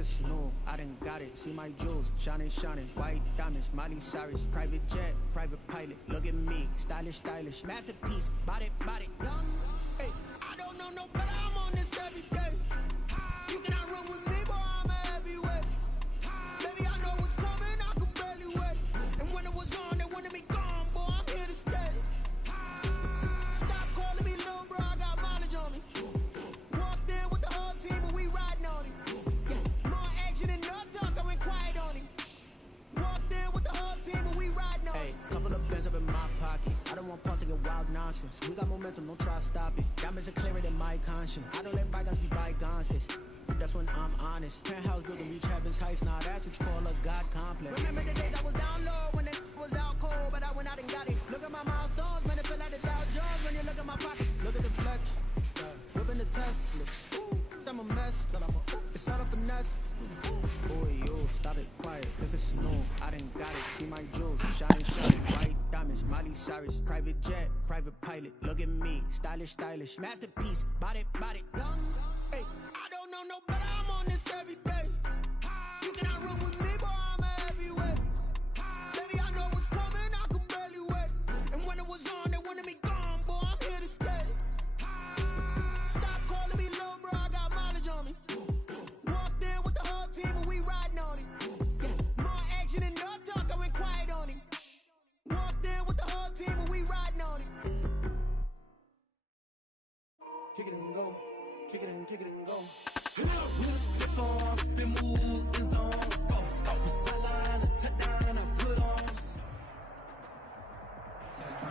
If it's new, I done got it. See my jewels, shining, shining. White diamonds, Miley Cyrus. Private jet, private pilot. Look at me, stylish, stylish. Masterpiece, body, body. Young, hey, I don't know no better. I'm on this every day. You cannot run with me, boy, I'm a heavyweight. Baby, I know what's coming, I could barely wait. And when it was on, they wanted me gone, boy, I'm here to stay. Stop calling me little bro, I got mileage on me. Walked in with the whole team and we riding on him. More action and no talk, I went quiet on him. Walked in with the whole team and we riding on him. Hey, couple of bands up in my pocket. I don't want pulse to get wild nonsense. We got momentum, don't try to stop it. Diamonds are clearer than my conscience. I don't let bygones be bygones. That's when I'm honest. Penthouse built to reach heaven's heights. Now that's what you call a God complex. Remember the days I was down low when it was out cold, but I went out and got it. Look at my milestones, man, it feel like the Dow Jones when you look at my pocket. Look at the flex, whipping the Teslas. I'm a mess, but it's all a finesse. Boy, yo, stop it, quiet. If it's new, I done got it. See my jewels, shining, shining. White diamonds, Miley Cyrus. Private jet, private pilot. Look at me, stylish, stylish. Masterpiece, body, body. Young, hey, I don't know no better. I'm on this every day. You cannot run with me, boy, I'm a heavyweight. Baby, I know what's coming, I could barely wait. And when it was on, they wanted me gone, boy, I'm here to stay. Stop calling me little bro, I got mileage on me. Walked in with the whole team and we riding on him. More action and no talk, I went quiet on him. Walked in with the whole team and we riding on him. Kick it and go, kick it and go.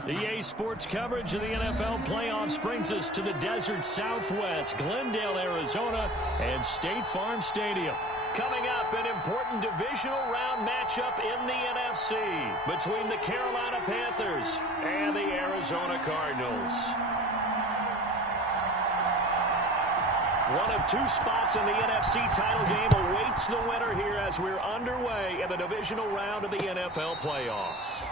EA Sports coverage of the NFL playoffs brings us to the desert Southwest, Glendale, Arizona, and State Farm Stadium. Coming up, an important divisional round matchup in the NFC between the Carolina Panthers and the Arizona Cardinals. One of two spots in the NFC title game awaits the winner here as we're underway in the divisional round of the NFL playoffs.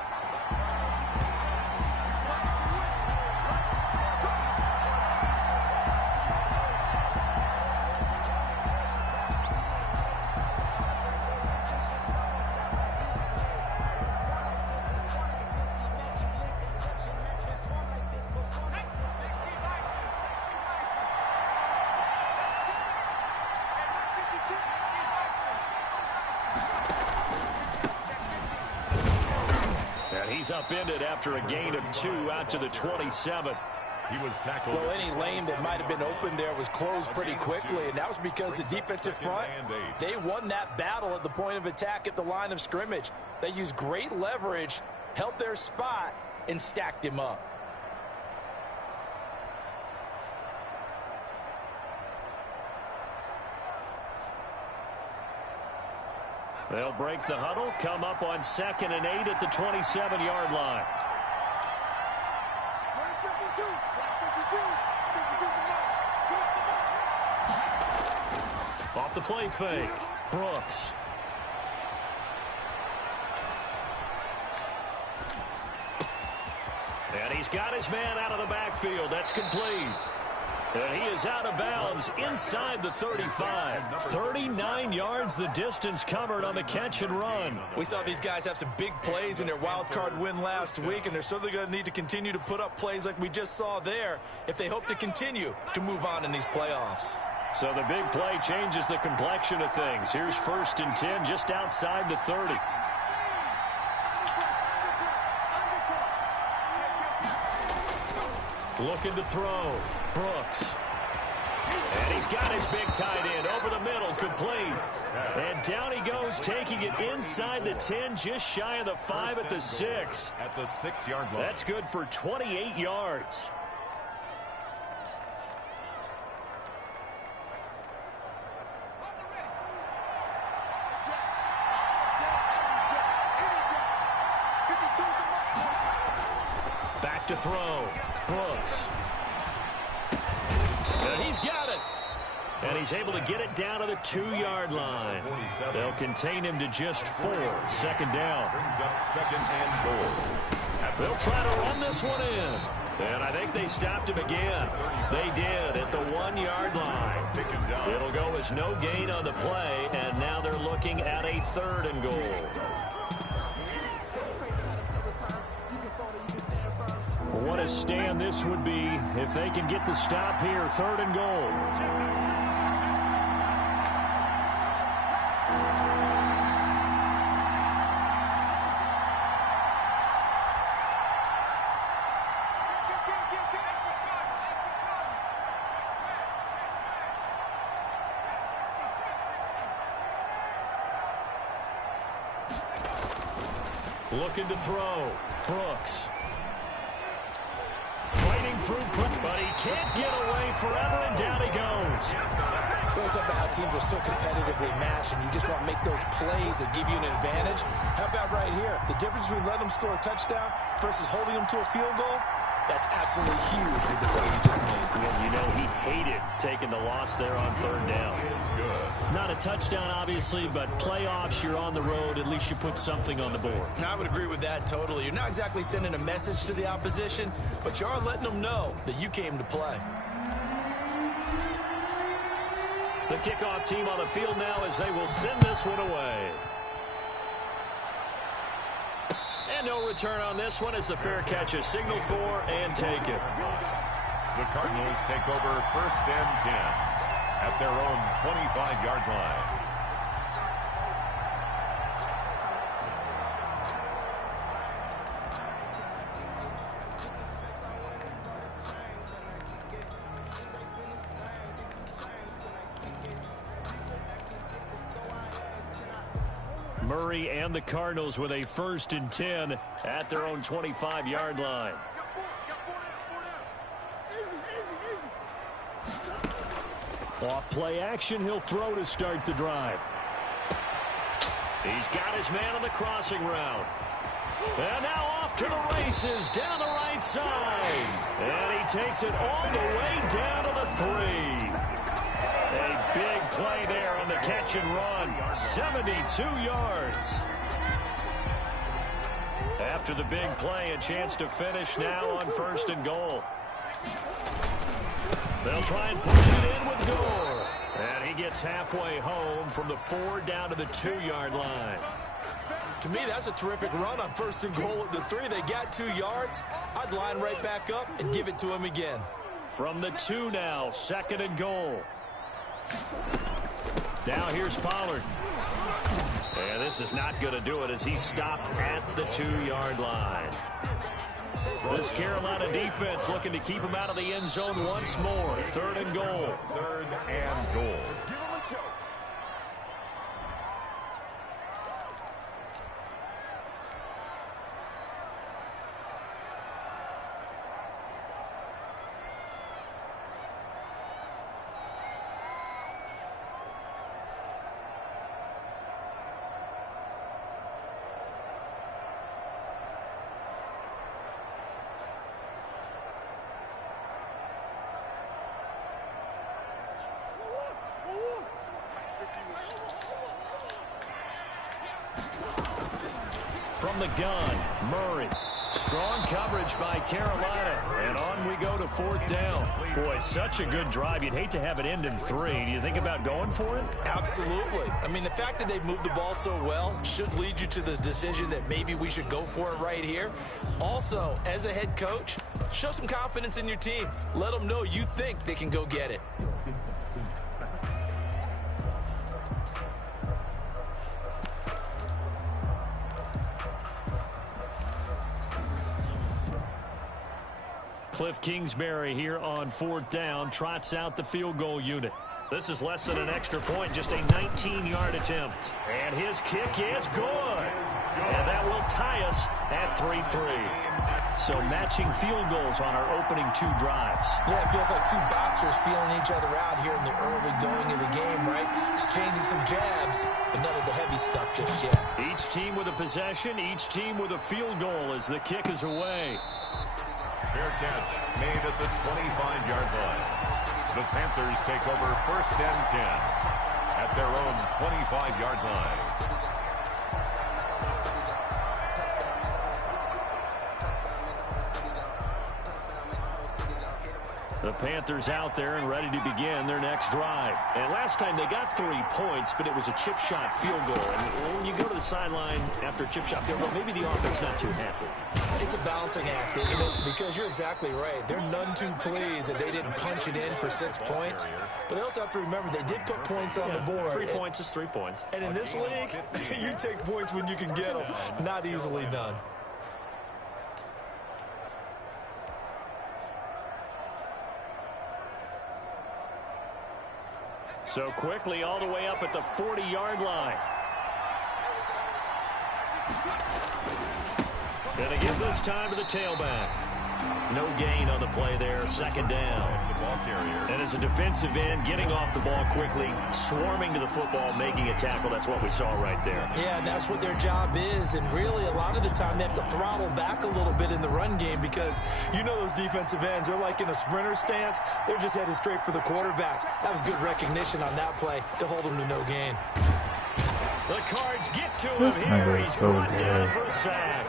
He's upended after a gain of 2 out to the 27. He was tackled. Well, any lane that might have been open there was closed pretty quickly, and that was because the defensive front, they won that battle at the point of attack at the line of scrimmage. They used great leverage, held their spot, and stacked him up. They'll break the huddle, come up on 2nd and 8 at the 27-yard line. Off the play fake, Brooks. And he's got his man out of the backfield. That's complete. And he is out of bounds inside the 35. 39 yards the distance covered on the catch and run. We saw these guys have some big plays in their wild card win last week, and they're certainly going to need to continue to put up plays like we just saw there if they hope to continue to move on in these playoffs. So the big play changes the complexion of things. Here's 1st and 10 just outside the 30. Looking to throw. Brooks. And he's got his big tight end over the middle, complete. And down he goes, taking it inside the 10, just shy of the 5 at the 6. At the 6-yard line. That's good for 28 yards. Back to throw. Brooks. And he's got it. And he's able to get it down to the 2-yard line. They'll contain him to just 4. 2nd down. Brings up 2nd and 4. snap. They'll try to run this one in. And I think they stopped him again. They did at the 1-yard line. It'll go as no gain on the play, and now they're looking at a 3rd and goal. What a stand this would be if they can get the stop here. 3rd and goal. Looking to throw. Brooks. Fighting through, but he can't get away forever, and down he goes. Goes up to how teams are so competitively matched, and you just want to make those plays that give you an advantage. How about right here? The difference between letting them score a touchdown versus holding them to a field goal, that's absolutely huge with the play he just made. Well, you know, he hated taking the loss there on 3rd down. Not a touchdown, obviously, but playoffs, you're on the road. At least you put something on the board. I would agree with that totally. You're not exactly sending a message to the opposition, but you are letting them know that you came to play. The kickoff team on the field now as they will send this one away. And no return on this one as the fair catch is signaled for and taken. The Cardinals take over 1st and 10 at their own 25-yard line. Murray and the Cardinals with a 1st and 10 at their own 25-yard line. Off play action, he'll throw to start the drive. He's got his man on the crossing route. And now off to the races down the right side. And he takes it all the way down to the 3. A big play there on the catch and run. 72 yards. After the big play, a chance to finish now on 1st and goal. They'll try and push it in with Gore. And he gets halfway home from the 4 down to the 2-yard line. To me, that's a terrific run on 1st and goal at the 3. They got 2 yards. I'd line right back up and give it to him again. From the 2 now, 2nd and goal. Now here's Pollard. And this is not going to do it as he stopped at the 2-yard line. This Carolina defense looking to keep him out of the end zone once more. 3rd and goal. 3rd and goal. From the gun, Murray. Strong coverage by Carolina. And on we go to 4th down. Boy, such a good drive. You'd hate to have it end in 3. Do you think about going for it? Absolutely. I mean, the fact that they've moved the ball so well should lead you to the decision that maybe we should go for it right here. Also, as a head coach, show some confidence in your team. Let them know you think they can go get it. Cliff Kingsbury here on 4th down, trots out the field goal unit. This is less than an extra point, just a 19-yard attempt. And his kick is good. And that will tie us at 3-3. So matching field goals on our opening 2 drives. Yeah, it feels like 2 boxers feeling each other out here in the early going of the game, right? Exchanging some jabs, but none of the heavy stuff just yet. Each team with a possession, each team with a field goal as the kick is away. Fair catch made at the 25-yard line. The Panthers take over 1st and 10 at their own 25-yard line. The Panthers out there and ready to begin their next drive. And last time they got 3 points, but it was a chip shot field goal. And when you go to the sideline after a chip shot field goal, maybe the offense not too happy. It's a balancing act, isn't it? Because you're exactly right. They're none too pleased that they didn't punch it in for 6 points. But they also have to remember they did put points on the board. 3 points is 3 points. And in this league, you take points when you can get them. Not easily done. So quickly all the way up at the 40-yard line. Gonna give this time to the tailback. No gain on the play there. Second down. And as a defensive end, getting off the ball quickly, swarming to the football, making a tackle. That's what we saw right there. Yeah, and that's what their job is. And really, a lot of the time, they have to throttle back a little bit in the run game because you know those defensive ends, they're like in a sprinter stance. They're just headed straight for the quarterback. That was good recognition on that play to hold them to no gain. The Cards get to him here. He's brought down for a sack.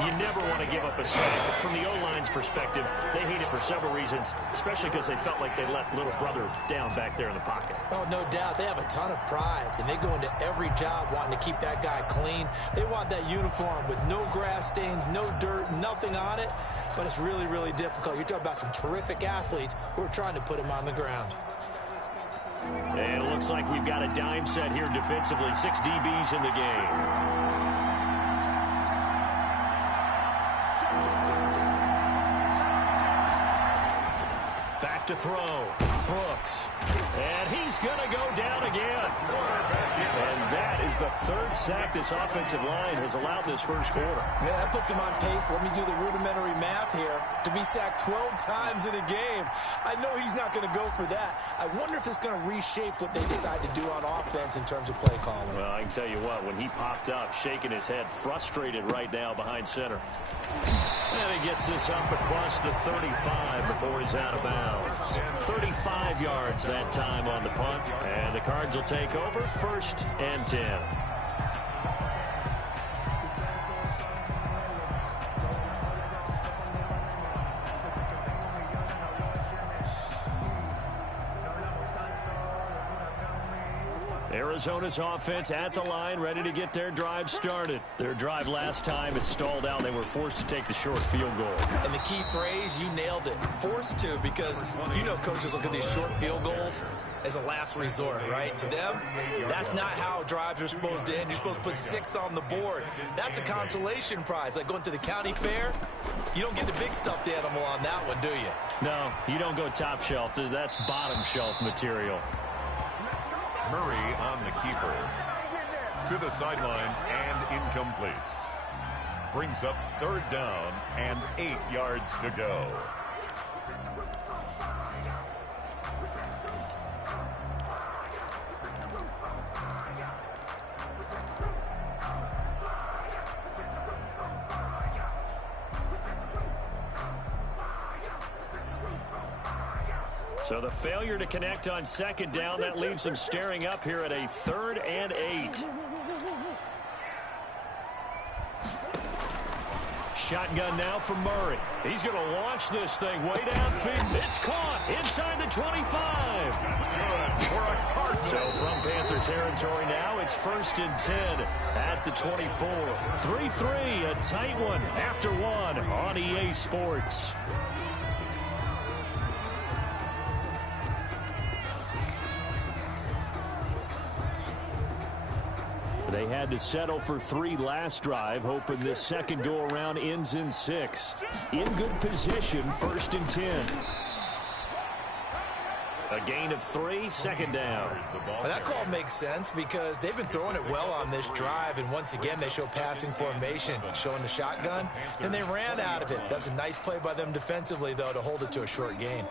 You never want to give up a sack. From the O-line's perspective, they hate it for several reasons, especially because they felt like they let little brother down back there in the pocket. Oh, no doubt. They have a ton of pride, and they go into every job wanting to keep that guy clean. They want that uniform with no grass stains, no dirt, nothing on it, but it's really, really difficult. You're talking about some terrific athletes who are trying to put him on the ground. And it looks like we've got a dime set here defensively. 6 DBs in the game. Back to throw. Brooks. And he's going to go down again. And that is the 3rd sack this offensive line has allowed this first quarter. Yeah, that puts him on pace. Let me do the rudimentary math here. To be sacked 12 times in a game, I know he's not going to go for that. I wonder if it's going to reshape what they decide to do on offense in terms of play calling. Well, I can tell you what, when he popped up, shaking his head, frustrated right now behind center. And he gets this up across the 35 before he's out of bounds. 35 yards that time on the punt. And the Cards will take over 1st and 10. Arizona's offense at the line, ready to get their drive started. Their drive last time, it stalled out. They were forced to take the short field goal. And the key phrase, you nailed it. Forced to, because you know coaches look at these short field goals as a last resort, right? To them, that's not how drives are supposed to end. You're supposed to put 6 on the board. That's a consolation prize. Like going to the county fair, you don't get the big stuffed animal on that one, do you? No, you don't go top shelf. That's bottom shelf material. Murray on the keeper. To the sideline and incomplete. Brings up 3rd down and 8 yards to go. So the failure to connect on 2nd down, that leaves them staring up here at a 3rd and 8. Shotgun now for Murray. He's going to launch this thing way downfield. It's caught inside the 25. So from Panther territory now, it's 1st and 10 at the 24. 3-3, a tight one after 1 on EA Sports. They had to settle for 3 last drive, hoping this second go-around ends in 6. In good position, 1st and 10. A gain of 3, 2nd down. Well, that call makes sense because they've been throwing it well on this drive, and once again they show passing formation, showing the shotgun, and they ran out of it. That's a nice play by them defensively, though, to hold it to a short gain.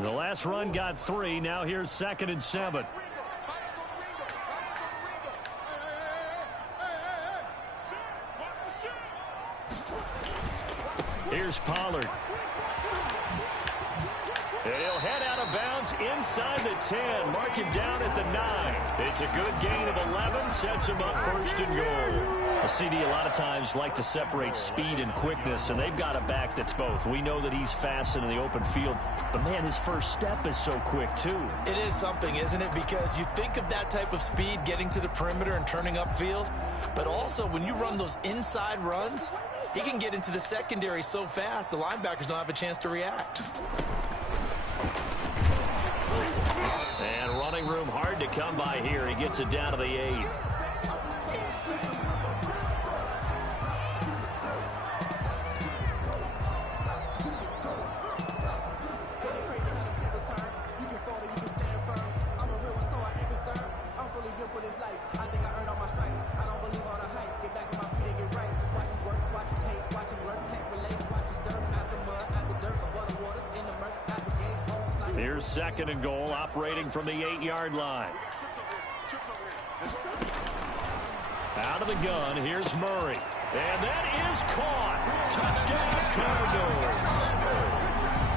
The last run got 3. Now here's 2nd and 7. Here's Pollard. And he'll head out of bounds inside the 10. Mark him down at the 9. It's a good gain of 11. Sets him up first and goal. A CD a lot of times like to separate speed and quickness, and they've got a back that's both. We know that he's fast in the open field, but, man, his first step is so quick, too. It is something, isn't it? Because you think of that type of speed getting to the perimeter and turning upfield, but also when you run those inside runs, he can get into the secondary so fast the linebackers don't have a chance to react. And running room hard to come by here. He gets it down to the 8. Here's second and goal, operating from the 8-yard line. Out of the gun, here's Murray. And that is caught. Touchdown, Cardinals.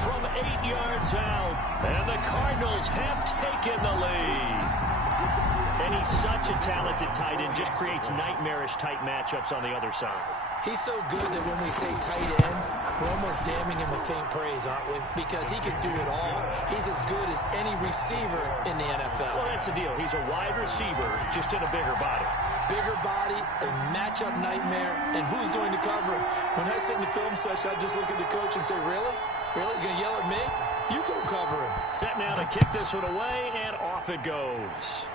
From 8 yards out, and the Cardinals have taken the lead. And he's such a talented tight end, just creates nightmarish tight matchups on the other side. He's so good that when we say tight end, we're almost damning him with faint praise, aren't we? Because he can do it all. He's as good as any receiver in the NFL. Well, that's the deal. He's a wide receiver, just in a bigger body. Bigger body, a matchup nightmare, and who's going to cover him? When I sit in the film session, I just look at the coach and say, really? Really? You're going to yell at me? You go cover him. Set now to kick this one away, and off it goes.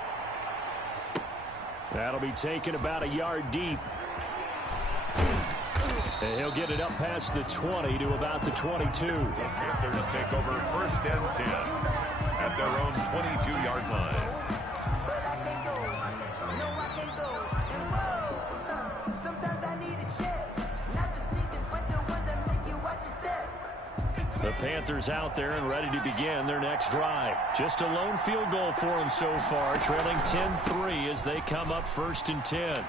That'll be taken about a yard deep. And he'll get it up past the 20 to about the 22. The Panthers take over first and 10 at their own 22-yard line. The Panthers out there and ready to begin their next drive. Just a lone field goal for them so far, trailing 10-3 as they come up first and 10.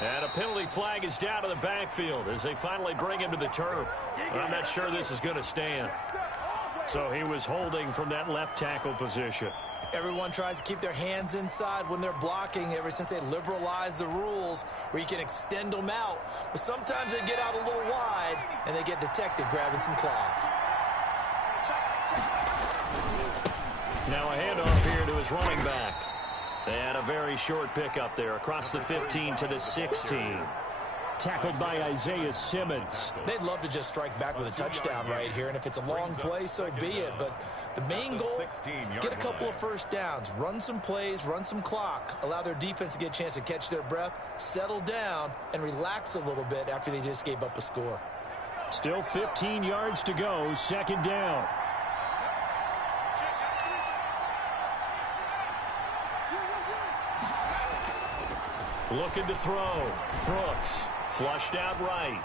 And a penalty flag is down to the backfield as they finally bring him to the turf. I'm not sure this is going to stand. So he was holding from that left tackle position. Everyone tries to keep their hands inside when they're blocking ever since they liberalized the rules where you can extend them out. But sometimes they get out a little wide and they get detected grabbing some cloth. Now a handoff here to his running back. And a very short pickup there across the 15 to the 16. Tackled by Isaiah Simmons. They'd love to just strike back with a touchdown right here, and if it's a long play, so be it. But the main goal, get a couple of first downs, run some plays, run some clock, allow their defense to get a chance to catch their breath, settle down, and relax a little bit after they just gave up a score. Still 15 yards to go, second down. Looking to throw. Brooks flushed out right.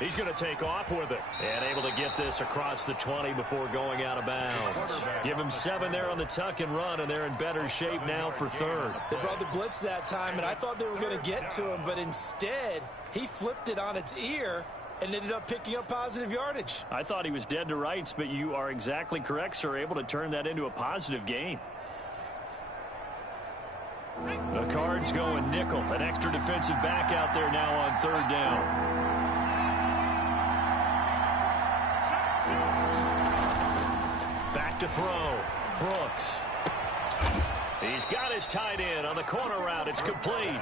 He's going to take off with it. And able to get this across the 20 before going out of bounds. Give him 7 there on the tuck and run, and they're in better shape now for third. They brought the blitz that time, and I thought they were going to get to him, but instead he flipped it on its ear and ended up picking up positive yardage. I thought he was dead to rights, but you are exactly correct, sir. Able to turn that into a positive gain. The Cards going nickel. An extra defensive back out there now on third down. Back to throw. Brooks. He's got his tight end on the corner route. It's complete.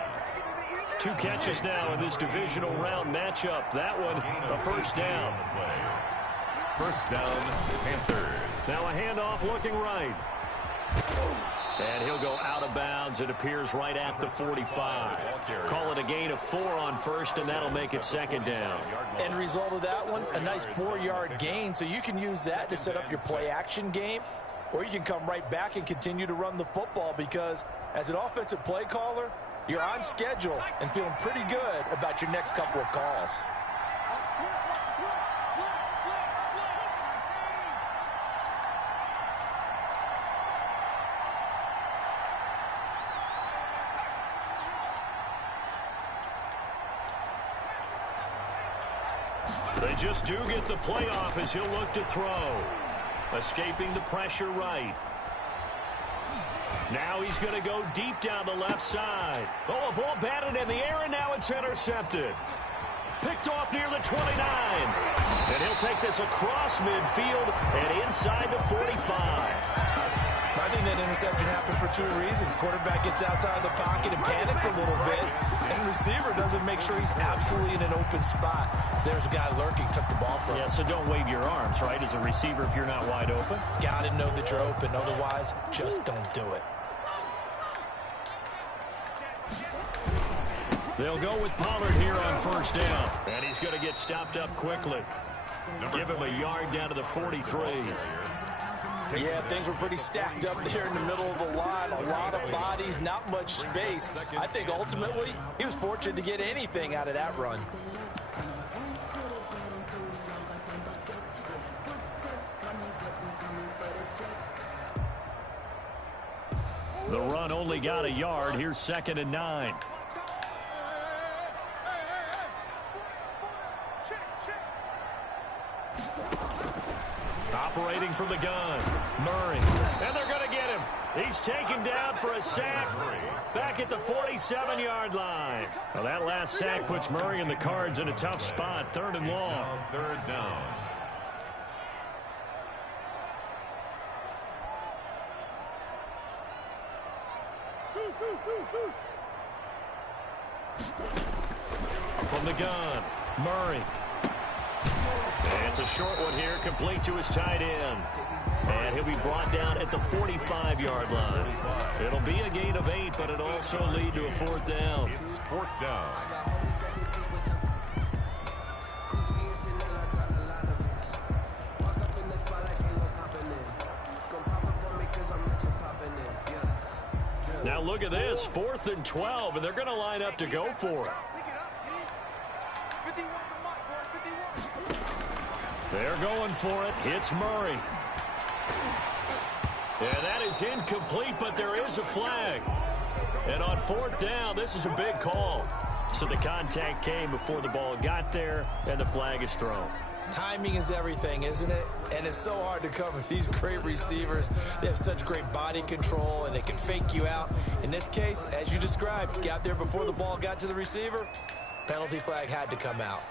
2 catches now in this divisional round matchup. That one, a first down. First down, Panthers. Now a handoff looking right. And he'll go out of bounds. It appears right at the 45. Call it a gain of 4 on first, and that'll make it second down. End result of that one, a nice 4-yard gain. So you can use that to set up your play-action game, or you can come right back and continue to run the football because as an offensive play caller, you're on schedule and feeling pretty good about your next couple of calls. They just do get the playoff as he'll look to throw. Escaping the pressure right. Now he's going to go deep down the left side. Oh, a ball batted in the air, and now it's intercepted. Picked off near the 29. And he'll take this across midfield and inside the 45. I think that interception happened for two reasons. Quarterback gets outside of the pocket and panics a little bit, and receiver doesn't make sure he's absolutely in an open spot. So there's a guy lurking, took the ball from him. Yeah, so don't wave your arms, right, as a receiver if you're not wide open. Got to know that you're open. Otherwise, just don't do it. They'll go with Pollard here on first down. And he's going to get stopped up quickly. Give him a yard down to the 43. Yeah, things were pretty stacked up there in the middle of the line. A lot of bodies, not much space. I think ultimately he was fortunate to get anything out of that run. The run only got a yard. Here's 2nd and 9. Operating from the gun, Murray. And they're going to get him. He's taken down for a sack back at the 47-yard line. Well, that last sack puts Murray and the Cards in a tough spot. 3rd and long. 3rd down. From the gun, Murray. And it's a short one here, complete to his tight end. And he'll be brought down at the 45-yard line. It'll be a gain of 8, but it'll also lead to a 4th down. It's 4th down. Now look at this, 4th and 12, and they're going to line up to go for it. They're going for it. Hits Murray. And that is incomplete, but there is a flag. And on 4th down, this is a big call. So the contact came before the ball got there, and the flag is thrown. Timing is everything, isn't it? And it's so hard to cover these great receivers. They have such great body control, and they can fake you out. In this case, as you described, got there before the ball got to the receiver. Penalty flag had to come out.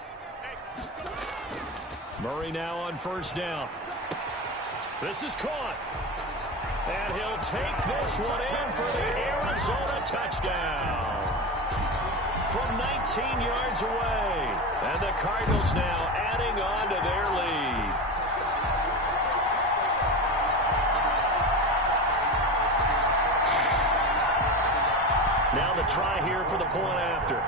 Murray now on 1st down. This is caught. And he'll take this one in for the Arizona touchdown. From 19 yards away. And the Cardinals now adding on to their lead. Now the try here for the point after.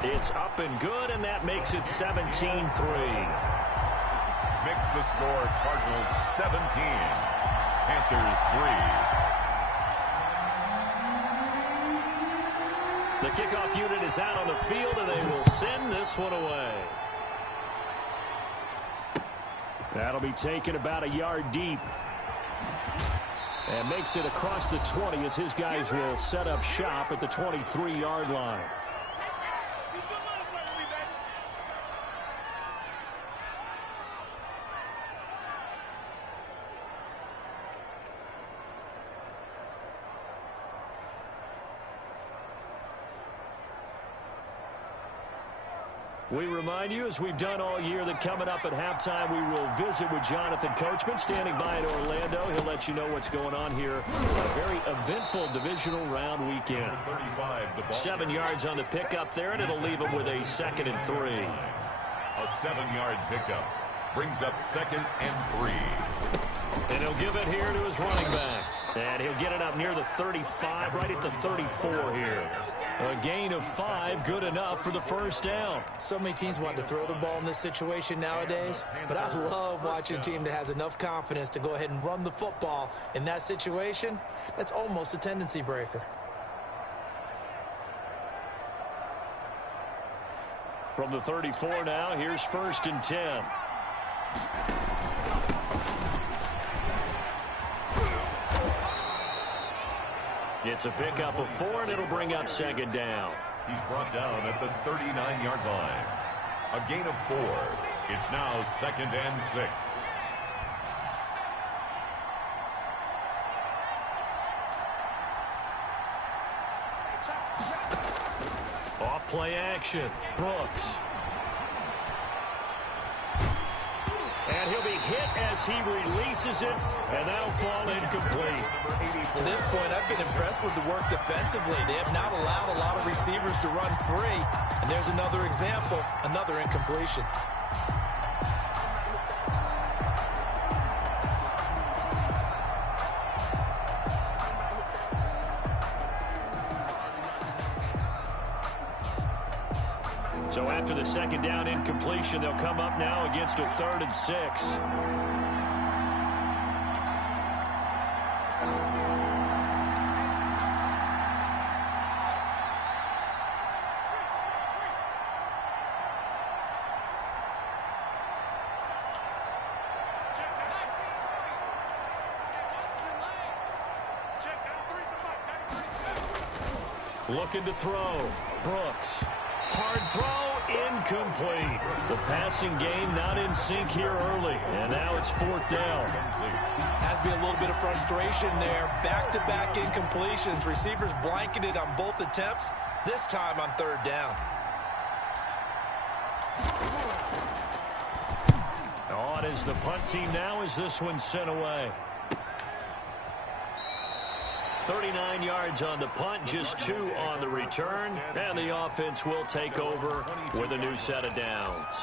It's up and good, and that makes it 17-3. Makes the score Cardinals 17, Panthers 3. The kickoff unit is out on the field, and they will send this one away. That'll be taken about a yard deep. And makes it across the 20 as his guys will set up shop at the 23-yard line. We remind you, as we've done all year, that coming up at halftime, we will visit with Jonathan Coachman, standing by in Orlando. He'll let you know what's going on here. A very eventful divisional round weekend. 7 yards on the pickup there, and it'll leave him with a 2nd and 3. A 7-yard pickup brings up 2nd and 3. And he'll give it here to his running back. And he'll get it up near the 35, right at the 34 here. A gain of 5, good enough for the 1st down. So many teams want to throw the ball in this situation nowadays, but I love watching a team that has enough confidence to go ahead and run the football. In that situation, that's almost a tendency breaker. From the 34 now, here's 1st and 10. It's a pickup of 4, and it'll bring up second down. He's brought down at the 39-yard line. A gain of 4. It's now 2nd and 6. Off play action. Brooks. And he'll be hit as he releases it, and that'll fall incomplete. To this point, I've been impressed with the work defensively. They have not allowed a lot of receivers to run free. And there's another example, another incompletion. So after the second down incompletion, they'll come up now against a 3rd and 6. Looking to throw. Brooks. Hard throw, incomplete. The passing game not in sync here early, and now it's 4th down. Has to be a little bit of frustration there. Back-to-back incompletions. Receivers blanketed on both attempts, this time on 3rd down. On is the punt team now as this one's sent away. 39 yards on the punt, just 2 on the return, and the offense will take over with a new set of downs.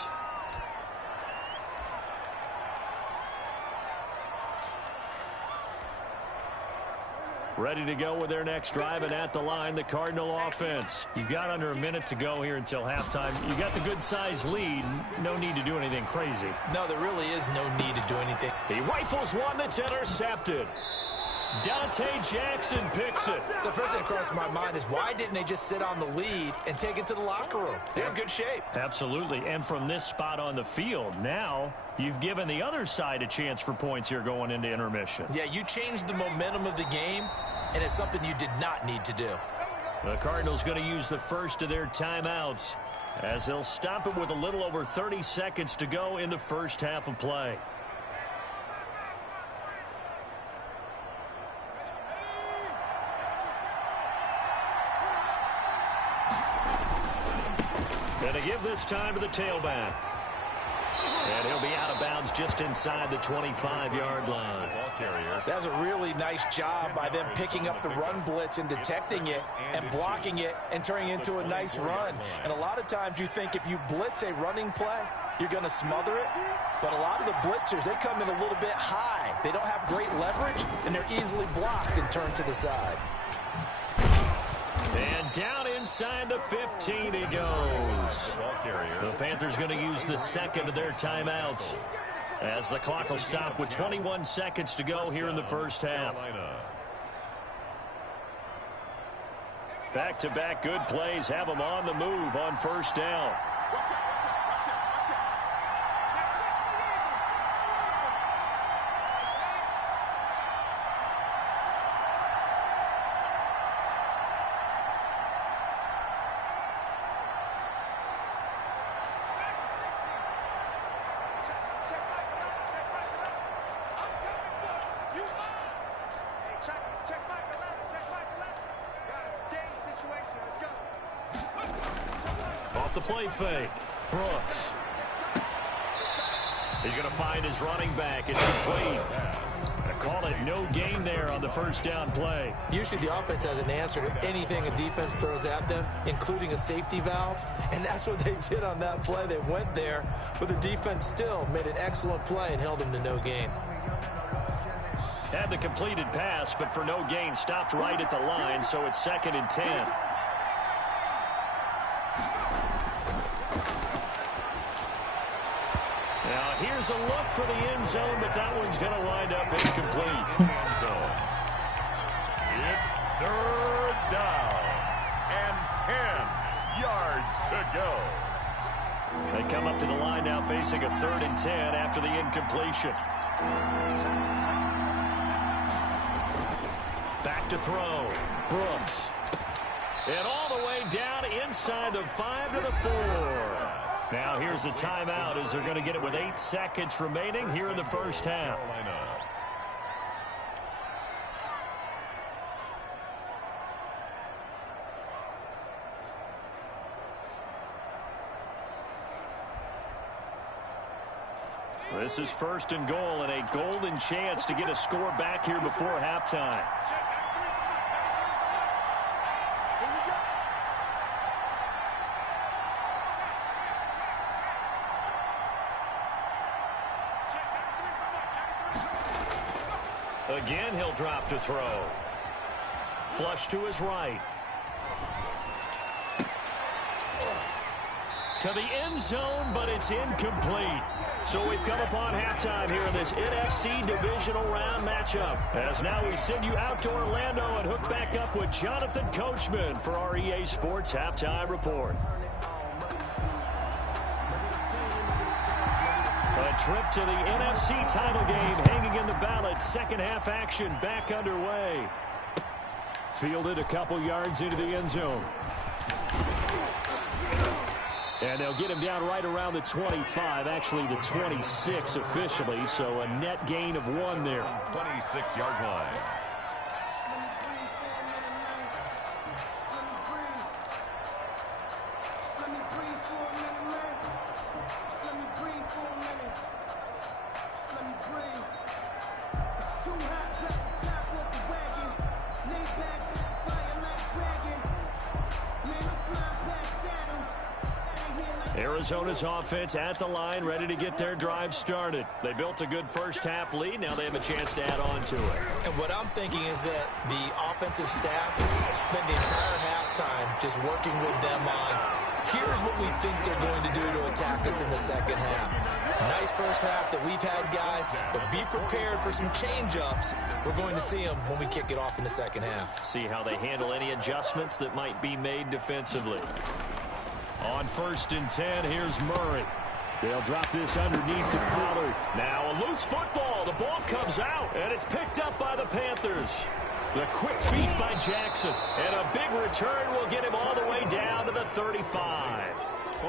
Ready to go with their next drive, and at the line, the Cardinal offense. You've got under a minute to go here until halftime. You got the good-sized lead. No need to do anything crazy. No, there really is no need to do anything. He rifles one that's intercepted. Dante Jackson picks it. So first thing that crossed my mind is why didn't they just sit on the lead and take it to the locker room? They're in good shape. Absolutely. And from this spot on the field, now you've given the other side a chance for points here going into intermission. Yeah, you changed the momentum of the game, and it's something you did not need to do. The Cardinals going to use the first of their timeouts as they'll stop it with a little over 30 seconds to go in the first half of play. Going to give this time to the tailback. And he'll be out of bounds just inside the 25-yard line. That's a really nice job by them picking up the run blitz and detecting it and blocking it and turning it into a nice run. And a lot of times you think if you blitz a running play, you're going to smother it. But a lot of the blitzers, they come in a little bit high. They don't have great leverage, and they're easily blocked and turned to the side. And down inside the 15 he goes. The Panthers going to use the second of their timeouts as the clock will stop with 21 seconds to go here in the first half. Back-to-back good plays have them on the move on first down. The play fake. Brooks. He's going to find his running back. It's complete. I call it no gain there on the first down play. Usually the offense has an answer to anything a defense throws at them, including a safety valve. And that's what they did on that play. They went there, but the defense still made an excellent play and held them to no gain. Had the completed pass, but for no gain, stopped right at the line, so it's 2nd and 10. Now here's a look for the end zone, but that one's going to wind up incomplete. It's 3rd down and 10 yards to go. They come up to the line now facing a 3rd and 10 after the incompletion. Back to throw. Brooks. And all the way down inside the 5 to the 4. Now here's a timeout as they're going to get it with 8 seconds remaining here in the first half. This is 1st and goal and a golden chance to get a score back here before halftime. Again, he'll drop to throw. Flush to his right. To the end zone, but it's incomplete. So we've come upon halftime here in this NFC Divisional Round matchup. As now we send you out to Orlando and hook back up with Jonathan Coachman for our EA Sports Halftime Report. A trip to the NFC title game hanging in the balance. Second half action back underway. Fielded a couple yards into the end zone. And they'll get him down right around the 25, actually the 26 officially, so a net gain of 1 there. 26-yard line. Arizona's offense at the line, ready to get their drive started. They built a good first half lead. Now they have a chance to add on to it. And what I'm thinking is that the offensive staff spent the entire halftime just working with them on, here's what we think they're going to do to attack us in the second half. Nice first half that we've had, guys, but be prepared for some change-ups. We're going to see them when we kick it off in the second half. See how they handle any adjustments that might be made defensively. On 1st and 10, here's Murray. They'll drop this underneath to Pollard. Now a loose football. The ball comes out, and it's picked up by the Panthers. The quick feet by Jackson, and a big return will get him all the way down to the 35.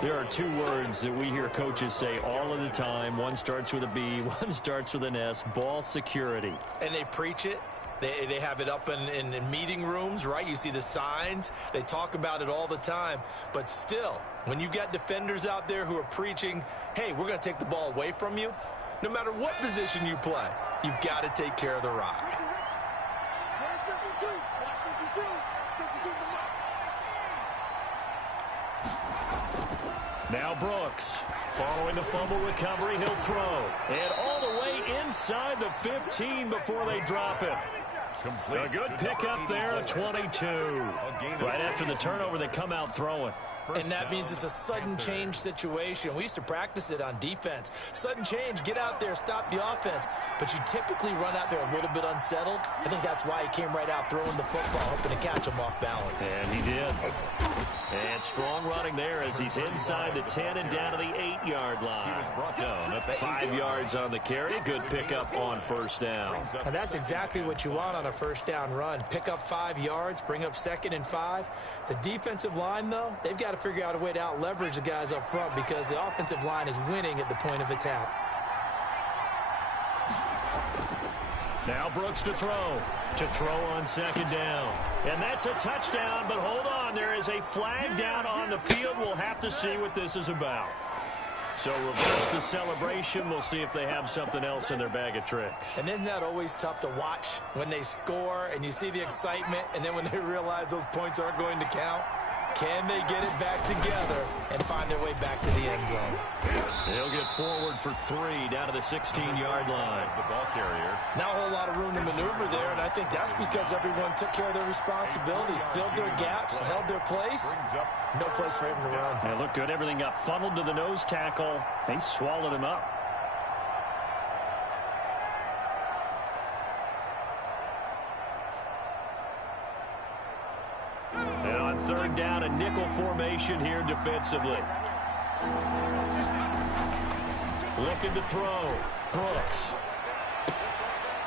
There are 2 words that we hear coaches say all of the time. One starts with a B, one starts with an S, ball security. And they preach it. They have it up in meeting rooms, right? You see the signs. They talk about it all the time. But still, when you got defenders out there who are preaching, hey, we're going to take the ball away from you, no matter what position you play, you've got to take care of the rock. Now Brooks, following the fumble recovery, he'll throw. And all the way inside the 15 before they drop it. A good pickup there, a 22. Right after the turnover, they come out throwing. And that means it's a sudden change situation. We used to practice it on defense. Sudden change, get out there, stop the offense. But you typically run out there a little bit unsettled. I think that's why he came right out throwing the football, hoping to catch him off balance. And he did. And strong running there as he's inside the 10 and down to the 8-yard line. He was brought down at the 5 yards on the carry. Good pickup on 1st down. And that's exactly what you want on a 1st down run. Pick up 5 yards, bring up 2nd and 5. The defensive line, though, they've got to figure out a way to out-leverage the guys up front because the offensive line is winning at the point of attack. Now Brooks to throw on 2nd down. And that's a touchdown, but hold on. There is a flag down on the field. We'll have to see what this is about. So reverse the celebration. We'll see if they have something else in their bag of tricks. And isn't that always tough to watch when they score and you see the excitement and then when they realize those points aren't going to count? Can they get it back together and find their way back to the end zone? They'll get forward for 3 down to the 16-yard line. The ball carrier. Now a whole lot of room to maneuver there, and I think that's because everyone took care of their responsibilities, filled their gaps, held their place. No place for him to run. Yeah, looked good. Everything got funneled to the nose tackle. They swallowed him up. And on 3rd down, a nickel formation here defensively. Looking to throw. Brooks.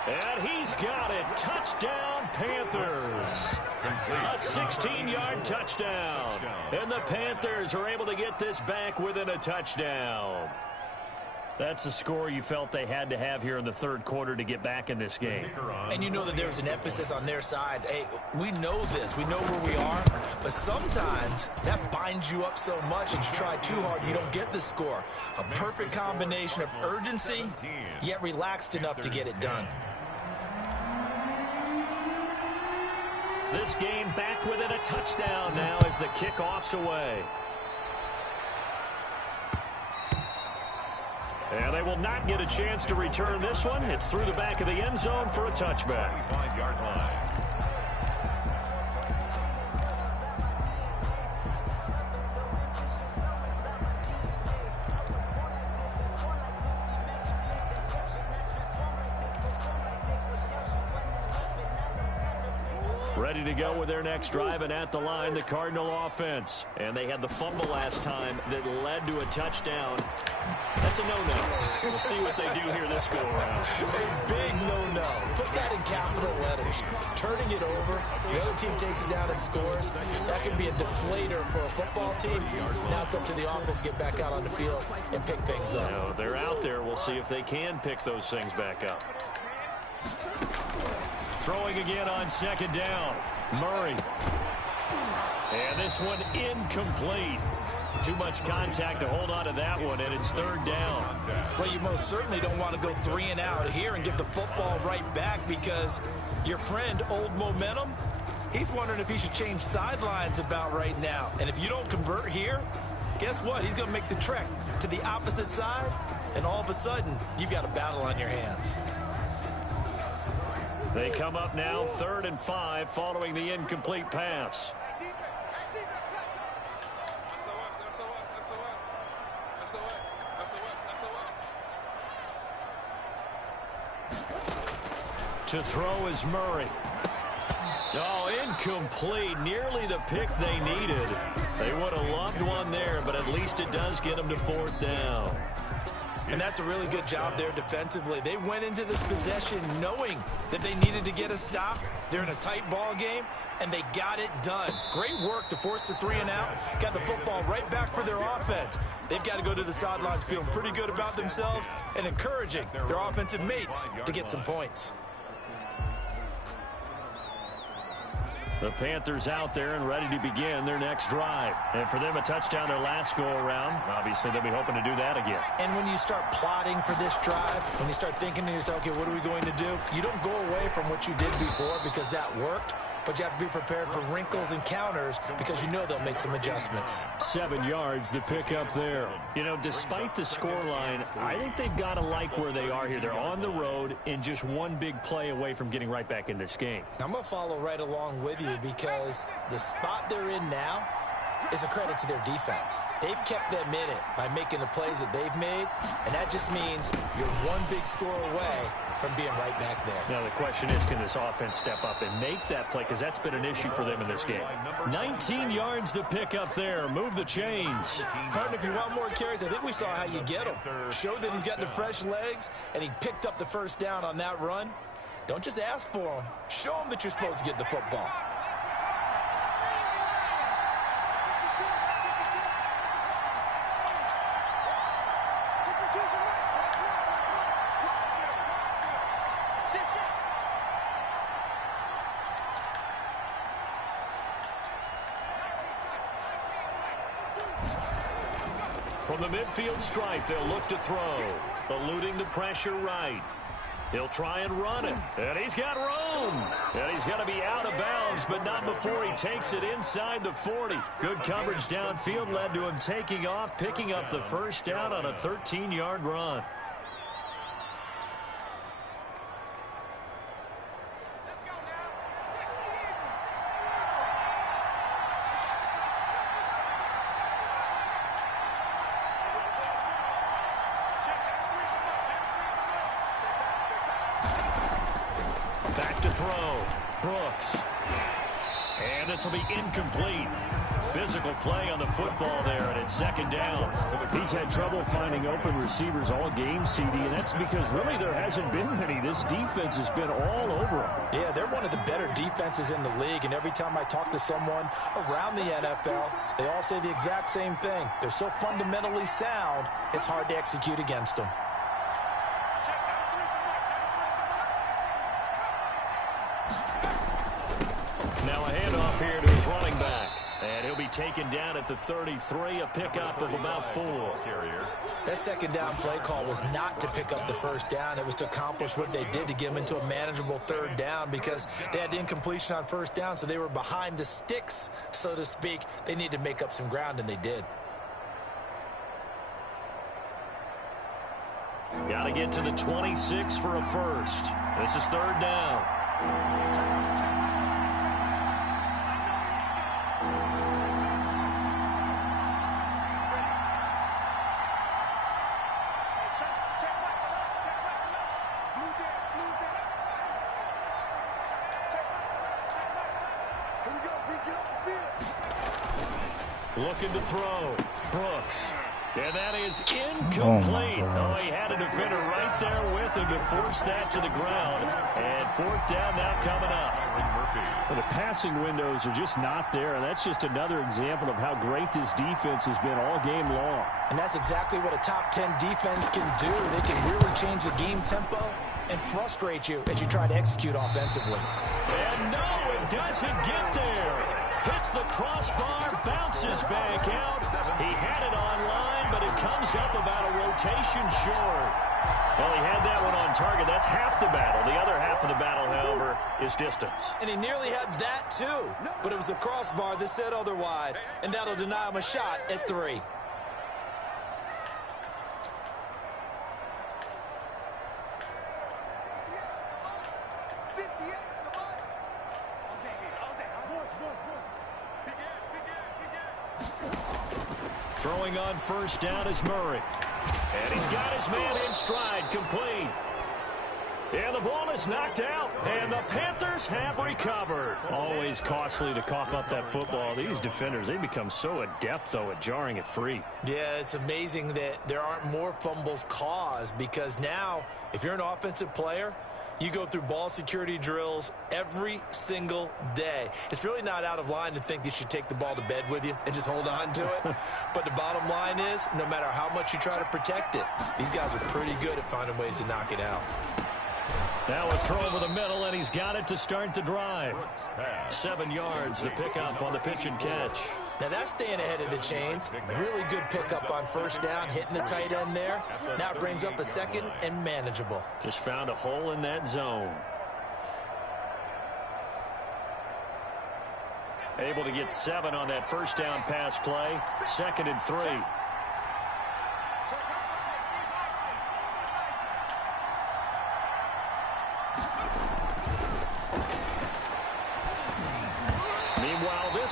And he's got it. Touchdown, Panthers. A 16-yard touchdown. And the Panthers are able to get this back within a touchdown. That's a score you felt they had to have here in the third quarter to get back in this game. And you know that there's an emphasis on their side. Hey, we know this. We know where we are. But sometimes that binds you up so much and you try too hard, you don't get the score. A perfect combination of urgency, yet relaxed enough to get it done. This game back within a touchdown now as the kickoff's away. And they will not get a chance to return this one. It's through the back of the end zone for a touchback. 5-yard line. Ready to go with their next drive, and at the line, the Cardinal offense. And they had the fumble last time that led to a touchdown. That's a no-no. We'll see what they do here this go-around. A big no-no. Put that in capital letters. Turning it over, the other team takes it down and scores. That can be a deflator for a football team. Now it's up to the offense to get back out on the field and pick things up. Now, they're out there. We'll see if they can pick those things back up. Throwing again on second down. Murray. And this one incomplete. Too much contact to hold on to that one, and it's third down. Well, you most certainly don't want to go 3 and out here and get the football right back because your friend, Old Momentum, he's wondering if he should change sidelines about right now. And if you don't convert here, guess what? He's going to make the trek to the opposite side, and all of a sudden, you've got a battle on your hands. They come up now 3rd and 5 following the incomplete pass. To throw is Murray. Oh, incomplete. Nearly the pick they needed. They would have loved one there, but at least it does get them to 4th down. And that's a really good job there defensively. They went into this possession knowing that they needed to get a stop. They're in a tight ball game, and they got it done. Great work to force the 3 and out. Got the football right back for their offense. They've got to go to the sidelines feeling pretty good about themselves and encouraging their offensive mates to get some points. The Panthers out there and ready to begin their next drive. And for them, a touchdown their last go-around. Obviously, they'll be hoping to do that again. And when you start plotting for this drive, when you start thinking to yourself, okay, what are we going to do? You don't go away from what you did before because that worked. But you have to be prepared for wrinkles and counters because you know they'll make some adjustments. 7 yards, the pickup there. You know, despite the scoreline, I think they've got to like where they are here. They're on the road and just one big play away from getting right back in this game. I'm going to follow right along with you because the spot they're in now is a credit to their defense. They've kept them in it by making the plays that they've made, and that just means you're one big score away from being right back there. Now the question is, can this offense step up and make that play? Because that's been an issue for them in this game. 19 yards to pick up there. Move the chains. Partner, if you want more carries, I think we saw how you get him. Showed that he's got the fresh legs, and he picked up the first down on that run. Don't just ask for him. Show him that you're supposed to get the football. From the midfield stripe, they'll look to throw. Eluding the pressure right. He'll try and run it. And he's got room. And he's got to be out of bounds, but not before he takes it inside the 40. Good coverage downfield led to him taking off, picking up the first down on a 13-yard run. Back to throw. Brooks. And this will be incomplete. Physical play on the football there, and it's second down. He's had trouble finding open receivers all game, CD, and that's because really there hasn't been many. This defense has been all over him. Yeah, they're one of the better defenses in the league, and every time I talk to someone around the NFL, they all say the exact same thing. They're so fundamentally sound, it's hard to execute against them. Now a handoff here to his running back. And he'll be taken down at the 33, a pickup of about 4. That second down play call was not to pick up the first down. It was to accomplish what they did to get them into a manageable third down because they had incompletion on first down, so they were behind the sticks, so to speak. They needed to make up some ground, and they did. Got to get to the 26 for a first. This is third down. Looking to throw. Brooks. And that is incomplete. Oh, he had a defender right there with him to force that to the ground. And fourth down now coming up. Well, the passing windows are just not there, and that's just another example of how great this defense has been all game long. And that's exactly what a top 10 defense can do. They can really change the game tempo and frustrate you as you try to execute offensively. And no, it doesn't get there. Hits the crossbar, bounces back out. He had it online, but it comes up about a rotation short. Well, he had that one on target. That's half the battle. The other half of the battle, however, is distance. And he nearly had that, too. But it was the crossbar that said otherwise, and that'll deny him a shot at 3. Throwing on first down is Murray. And he's got his man in stride, complete. And the ball is knocked out, and the Panthers have recovered. Always costly to cough up that football. These defenders, they become so adept, though, at jarring it free. Yeah, it's amazing that there aren't more fumbles caused because now, if you're an offensive player, you go through ball security drills every single day. It's really not out of line to think that you should take the ball to bed with you and just hold on to it. But the bottom line is, no matter how much you try to protect it, these guys are pretty good at finding ways to knock it out. Now a throw over the middle, and he's got it to start the drive. 7 yards, the pickup on the pitch and catch. Now that's staying ahead of the chains. Really good pickup on first down, hitting the tight end there. Now it brings up a second and manageable. Just found a hole in that zone. Able to get 7 on that first down pass play. 2nd and 3.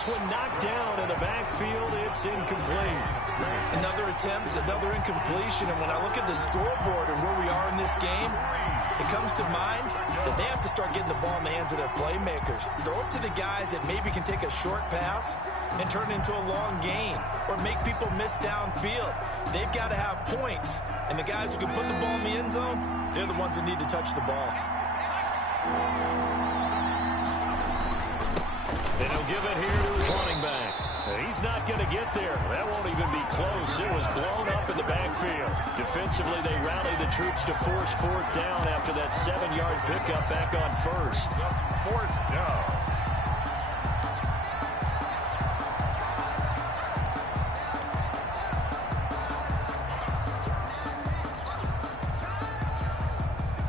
One knocked down in the backfield. It's incomplete. Another attempt, another incompletion. And when I look at the scoreboard and where we are in this game, it comes to mind that they have to start getting the ball in the hands of their playmakers. Throw it to the guys that maybe can take a short pass and turn it into a long gain or make people miss downfield. They've got to have points. And the guys who can put the ball in the end zone, they're the ones that need to touch the ball. And he'll give it here to his running back. He's not going to get there. That won't even be close. It was blown up in the backfield. Defensively, they rally the troops to force fourth down after that 7-yard pickup back on first. Fourth down.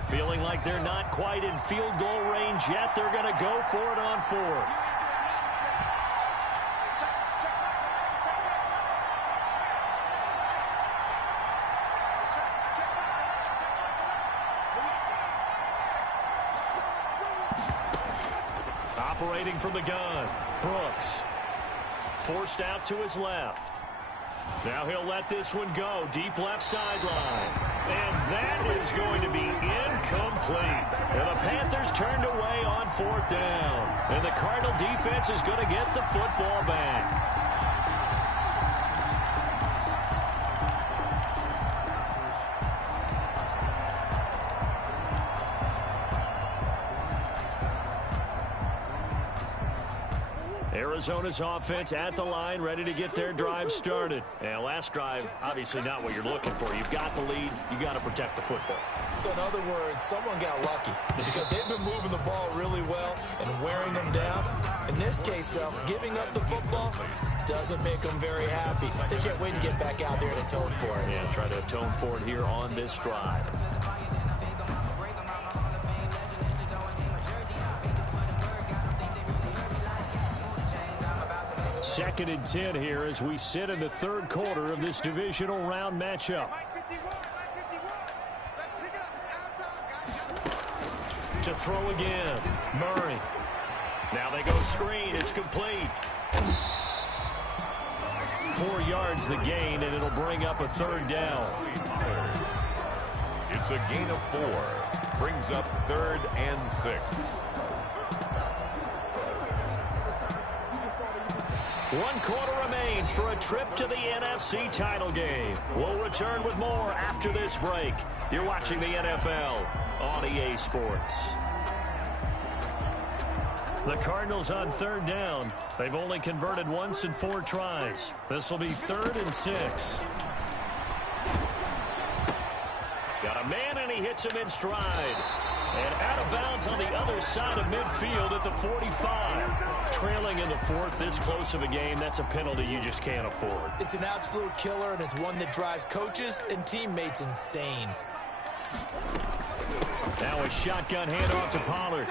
Feeling like they're not quite in field goal range yet. They're going to go for it on fourth. Operating from the gun, Brooks. Forced out to his left. Now he'll let this one go. Deep left sideline. And that is going to be incomplete. And the Panthers turned away on 4th down. And the Cardinal defense is going to get the football back. Arizona's offense at the line, ready to get their drive started. And last drive, obviously not what you're looking for. You've got the lead. You got to protect the football. So in other words, someone got lucky because they've been moving the ball really well and wearing them down. In this case, though, giving up the football doesn't make them very happy. They can't wait to get back out there and atone for it. Yeah, try to atone for it here on this drive. Second and 10 here as we sit in the third quarter of this divisional round matchup. To throw again, Murray. Now they go screen. It's complete. 4 yards the gain, and it'll bring up a 3rd down. It's a gain of 4. Brings up 3rd and 6. 1 quarter remains for a trip to the NFC title game. We'll return with more after this break. You're watching the NFL on EA Sports. The Cardinals on 3rd down. They've only converted once in 4 tries. This will be 3rd and 6. Got a man, and he hits him in stride. And out of bounds on the other side of midfield at the 45. Trailing in the 4th, this close of a game, that's a penalty you just can't afford. It's an absolute killer, and it's one that drives coaches and teammates insane. Now a shotgun handoff to Pollard.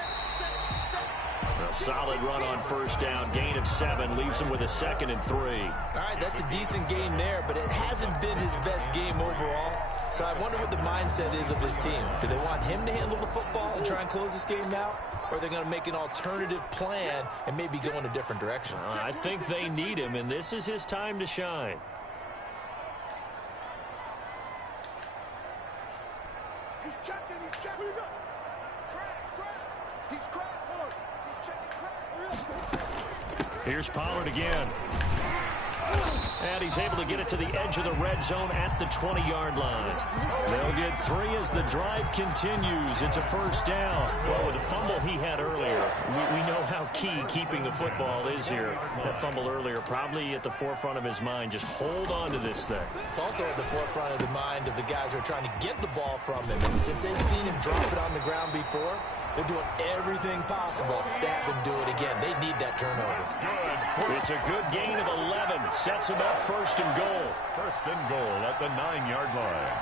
A solid run on 1st down. Gain of 7 leaves him with a 2nd and 3. All right, that's a decent game there, but it hasn't been his best game overall. So I wonder what the mindset is of his team. Do they want him to handle the football and try and close this game out? Or are they going to make an alternative plan and maybe go in a different direction? I think they need him, and this is his time to shine. He's checking. He's checking. He's crashed. He's checking. Here's Pollard again. And he's able to get it to the edge of the red zone at the 20-yard line. They'll get 3 as the drive continues. It's a 1st down. Well, with the fumble he had earlier, we know how key keeping the football is here. That fumble earlier probably at the forefront of his mind. Just hold on to this thing. It's also at the forefront of the mind of the guys who are trying to get the ball from him. And since they've seen him drop it on the ground before, they're doing everything possible to have him do it again. They need that turnover. It's a good gain of 11. Sets him up 1st and goal. 1st and goal at the 9-yard line.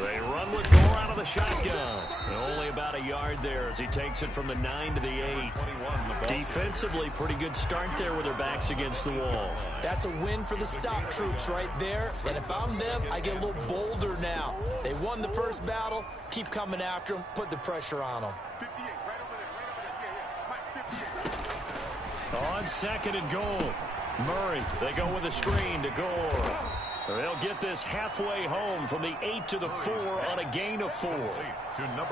They run with Gore out of the shotgun. Only about a yard there as he takes it from the 9 to the 8. Defensively, pretty good start there with their backs against the wall. That's a win for the stop troops right there. And if I'm them, I get a little bolder now. They won the first battle. Keep coming after them. Put the pressure on them. On 2nd and goal, Murray, they go with a screen to Gore. They'll get this halfway home from the 8 to the 4 on a gain of 4.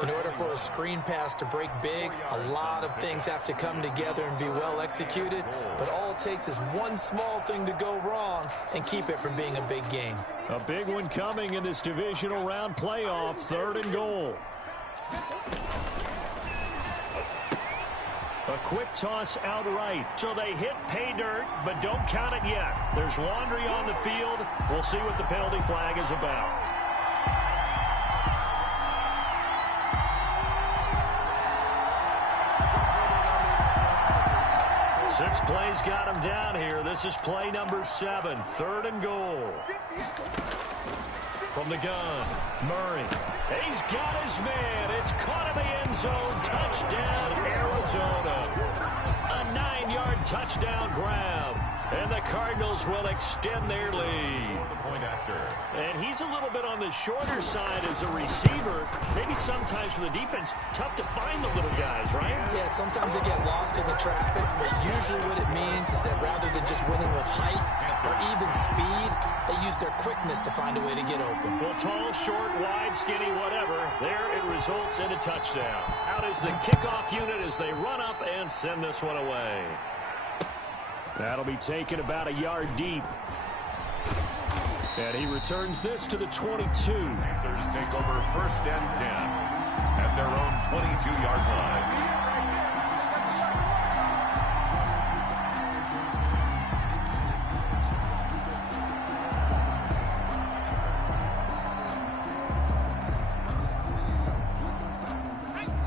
In order for a screen pass to break big, a lot of things have to come together and be well executed. But all it takes is one small thing to go wrong and keep it from being a big game. A big one coming in this divisional round playoff, 3rd and goal. A quick toss outright. So they hit pay dirt, but don't count it yet. There's laundry on the field. We'll see what the penalty flag is about. Six plays got him down here. This is play number 7, 3rd and goal. From the gun, Murray. He's got his man. It's caught in the end zone. Touchdown, Arizona. A 9-yard touchdown grab. And the Cardinals will extend their lead. The point after. And he's a little bit on the shorter side as a receiver. Maybe sometimes for the defense, tough to find the little guys, right? Yeah, sometimes they get lost in the traffic, but usually what it means is that rather than just winning with height or even speed, they use their quickness to find a way to get open. Well, tall, short, wide, skinny, whatever. There it results in a touchdown. Out is the kickoff unit as they run up and send this one away. That'll be taken about a yard deep. And he returns this to the 22. Panthers take over 1st and 10 at their own 22-yard line.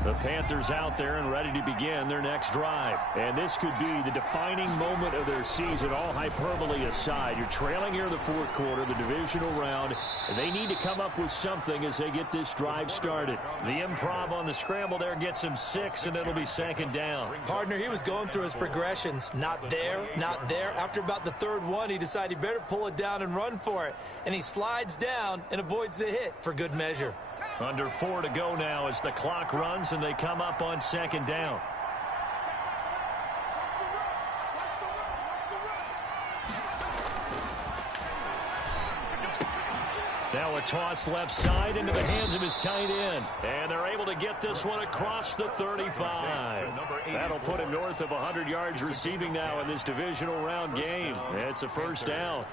The Panthers out there and ready to begin their next drive. And this could be the defining moment of their season, all hyperbole aside. You're trailing here in the 4th quarter, the divisional round. And they need to come up with something as they get this drive started. The improv on the scramble there gets him 6, and it'll be 2nd down. Partner, he was going through his progressions. Not there, not there. After about the 3rd one, he decided he better pull it down and run for it. And he slides down and avoids the hit for good measure. Under 4 to go now as the clock runs and they come up on 2nd down. Now a toss left side into the hands of his tight end. And they're able to get this one across the 35. That'll put him north of 100 yards receiving now in this divisional round game. It's a 1st down.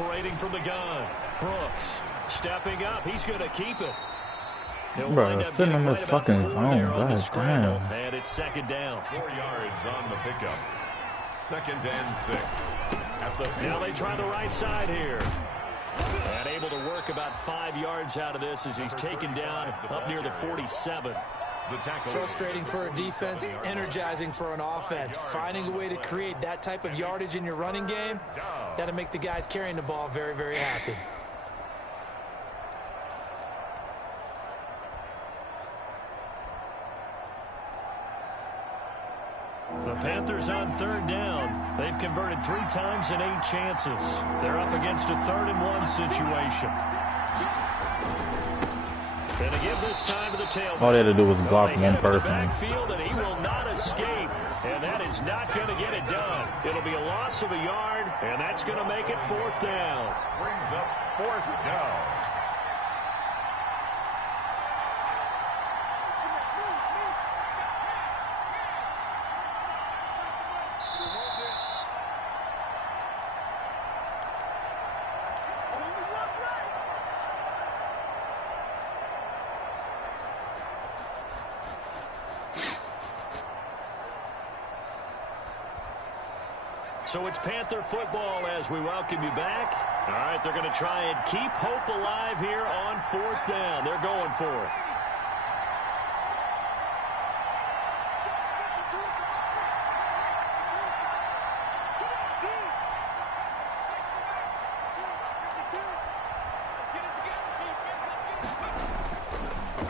Operating from the gun, Brooks stepping up. He's going to keep it. Bro, sitting in this fucking zone. God damn. And it's 2nd down. 4 yards on the pickup. 2nd and 6. Now they try the right side here. And able to work about 5 yards out of this as he's taken down up near the 47. Frustrating for a defense, energizing for an offense. Finding a way to create that type of yardage in your running game, that'll make the guys carrying the ball very, very happy. The Panthers on 3rd down. They've converted 3 times in 8 chances. They're up against a 3rd and 1 situation. And to give this time to the tailback. All they had to do was block one person. Backfield, and he will not escape. And that is not going to get it done. It'll be a loss of a yard, and that's going to make it 4th down. Brings up 4th down. So it's Panther football as we welcome you back. All right, they're going to try and keep hope alive here on 4th down. They're going for it.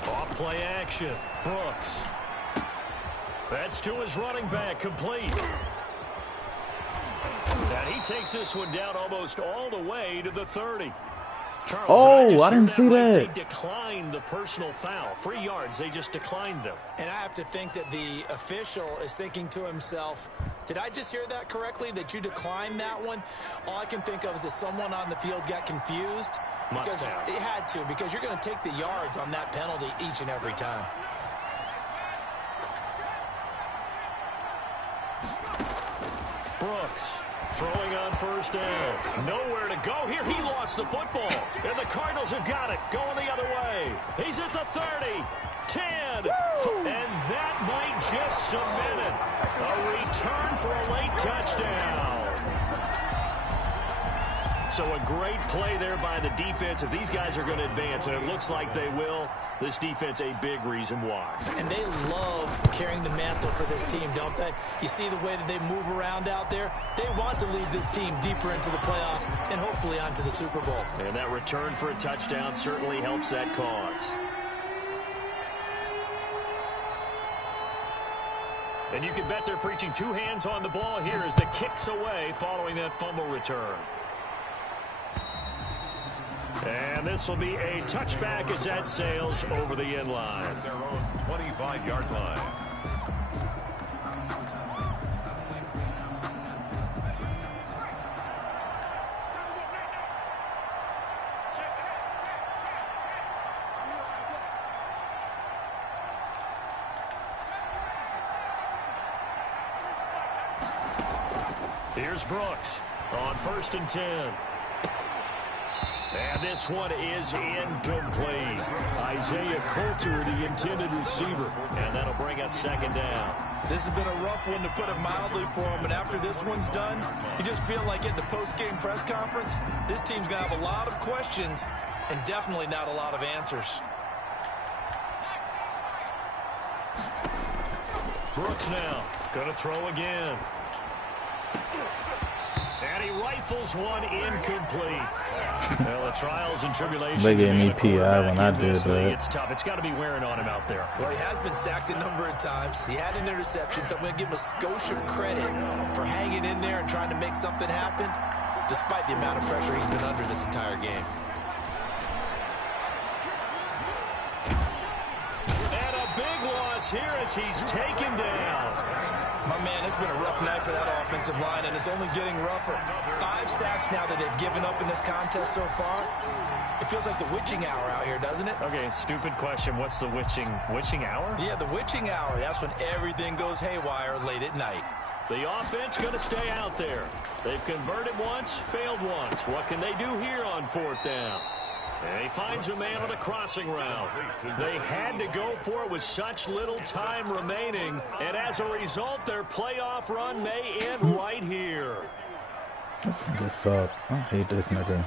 Off play action. Brooks. That's to his running back, complete. And he takes this one down almost all the way to the 30. Charles, I didn't see that. They declined the personal foul. 3 yards, they just declined them. And I have to think that the official is thinking to himself, did I just hear that correctly, that you declined that one? All I can think of is that someone on the field got confused. Because it had to, because you're going to take the yards on that penalty each and every time. Brooks throwing on 1st down. Nowhere to go here. He lost the football. And the Cardinals have got it. Going the other way. He's at the 30. 10. Woo! And that might just cement it. A return for a late touchdown. So a great play there by the defense. If these guys are going to advance, and it looks like they will, this defense a big reason why. And they love carrying the mantle for this team, don't they? You see the way that they move around out there? They want to lead this team deeper into the playoffs and hopefully onto the Super Bowl. And that return for a touchdown certainly helps that cause. And you can bet they're preaching two hands on the ball here as the kick's away following that fumble return. And this will be a touchback as that sails over the end line. Their own 25-yard line. Here's Brooks on 1st and 10. And this one is incomplete. Isaiah Coulter, the intended receiver. And that'll bring up 2nd down. This has been a rough one, to put it mildly, for him. And after this one's done, you just feel like at the post-game press conference, this team's going to have a lot of questions and definitely not a lot of answers. Brooks now going to throw again. And he rifles one incomplete. Well, the trials and tribulations. They gave me PI when I did that. It's tough. It's got to be wearing on him out there. Well, he has been sacked a number of times. He had an interception, so I'm going to give him a skosh of credit for hanging in there and trying to make something happen, despite the amount of pressure he's been under this entire game. And a big loss here as he's taken down. My man, it's been a rough night for that offensive line, and it's only getting rougher. 5 sacks now that they've given up in this contest so far. It feels like the witching hour out here, doesn't it? Okay, stupid question. What's the witching hour? Yeah, the witching hour. That's when everything goes haywire late at night. The offense going to stay out there. They've converted once, failed once. What can they do here on 4th down? And he finds a man on the crossing route. They had to go for it with such little time remaining. And as a result, their playoff run may end right here. This nigga suck. I hate this nigga.